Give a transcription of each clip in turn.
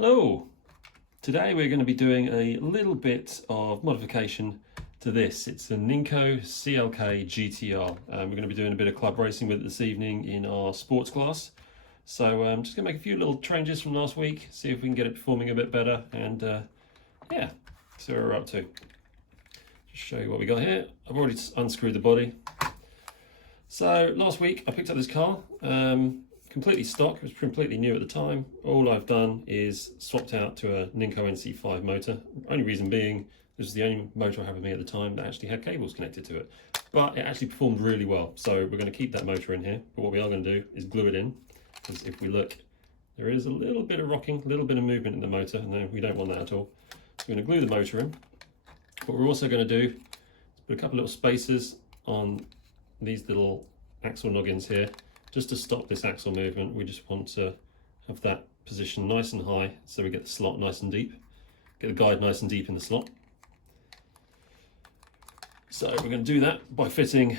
Hello! Today we're going to be doing a little bit of modification to this. It's a Ninco CLK GTR. We're going to be doing a bit of club racing with it this evening in our sports class. So I'm just going to make a few little changes from last week, see if we can get it performing a bit better, and yeah, see what we're up to. Just show you what we got here. I've already unscrewed the body. So last week I picked up this car. Completely stock, it was completely new at the time. All I've done is swapped out to a Ninco NC5 motor. Only reason being, this was the only motor I had with me at the time that actually had cables connected to it. But it actually performed really well, so we're going to keep that motor in here. But what we are going to do is glue it in, because if we look, there is a little bit of rocking, a little bit of movement in the motor, and we don't want that at all. So we're going to glue the motor in. What we're also going to do is put a couple little spacers on these little axle noggins here, just to stop this axle movement. We just want to have that position nice and high so we get the slot nice and deep, get the guide nice and deep in the slot. So we're going to do that by fitting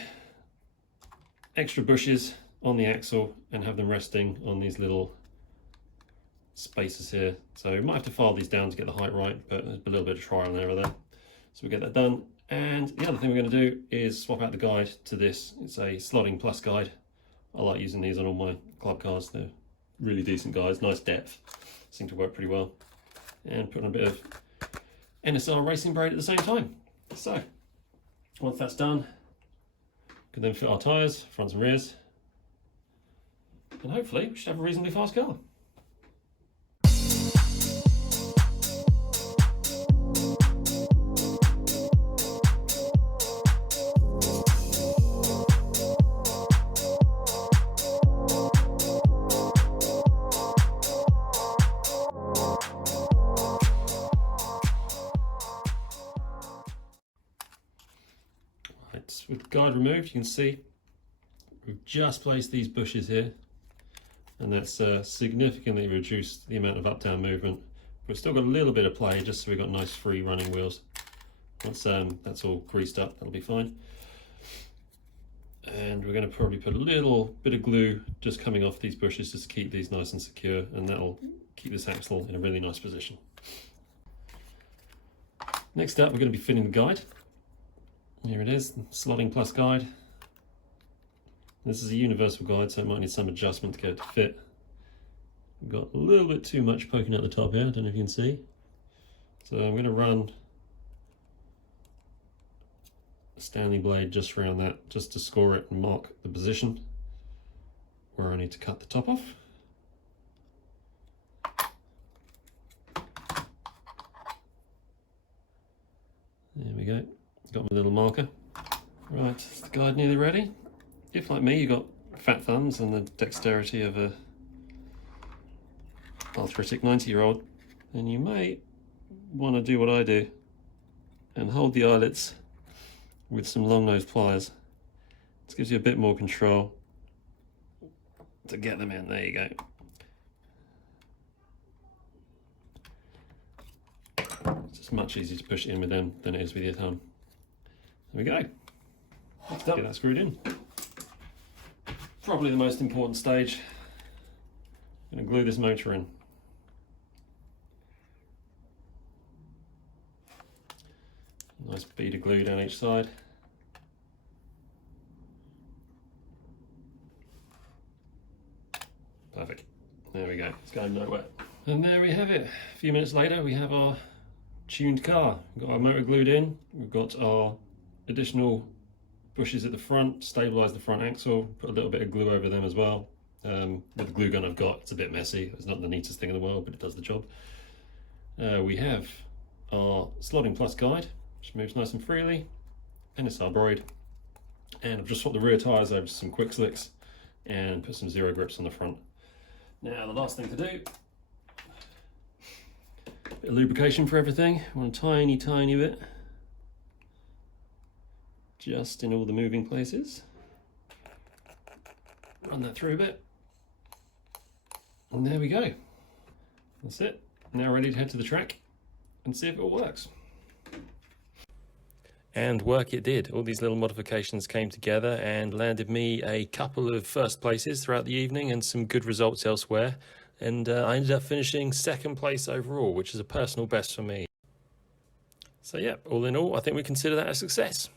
extra bushes on the axle and have them resting on these little spacers here. So we might have to file these down to get the height right, but there's a little bit of trial and error there. So we get that done. And the other thing we're going to do is swap out the guide to this. It's a slotting plus guide. I like using these on all my club cars. They're really decent guides, nice depth, seem to work pretty well. And put on a bit of NSR racing braid at the same time. So once that's done, we can then fit our tyres, fronts and rears, and hopefully we should have a reasonably fast car. With the guide removed, you can see we've just placed these bushes here, and that's significantly reduced the amount of up-down movement. We've still got a little bit of play just so we've got nice free running wheels. Once that's all greased up, that'll be fine. And we're going to probably put a little bit of glue just coming off these bushes just to keep these nice and secure, and that'll keep this axle in a really nice position. Next up, we're going to be fitting the guide. Here it is, slotting plus guide. This is a universal guide, so it might need some adjustment to get it to fit. We've got a little bit too much poking out the top here, I don't know if you can see. So I'm going to run a Stanley blade just around that, just to score it and mark the position where I need to cut the top off. There we go. Got my little marker. Right, is the guide nearly ready? If, like me, you've got fat thumbs and the dexterity of a arthritic 90-year-old, then you may want to do what I do and hold the eyelets with some long-nosed pliers. This gives you a bit more control to get them in. There you go. It's just much easier to push it in with them than it is with your thumb. There we go. Next up, get that screwed in. Probably the most important stage. I'm going to glue this motor in. Nice bead of glue down each side. Perfect. There we go. It's going nowhere. And there we have it. A few minutes later, we have our tuned car. We've got our motor glued in. We've got our additional bushes at the front, stabilize the front axle, put a little bit of glue over them as well. With the glue gun I've got, it's a bit messy. It's not the neatest thing in the world, but it does the job. We have our slotting plus guide, which moves nice and freely, NSR braid, and I've just swapped the rear tyres over to some quick slicks and put some zero grips on the front. Now the last thing to do, a bit of lubrication for everything. I want a tiny bit, just in all the moving places. Run that through a bit. And there we go. That's it. Now ready to head to the track and see if it all works. And work it did. All these little modifications came together and landed me a couple of first places throughout the evening and some good results elsewhere. and I ended up finishing second place overall, which is a personal best for me. So yeah, all in all, I think we consider that a success.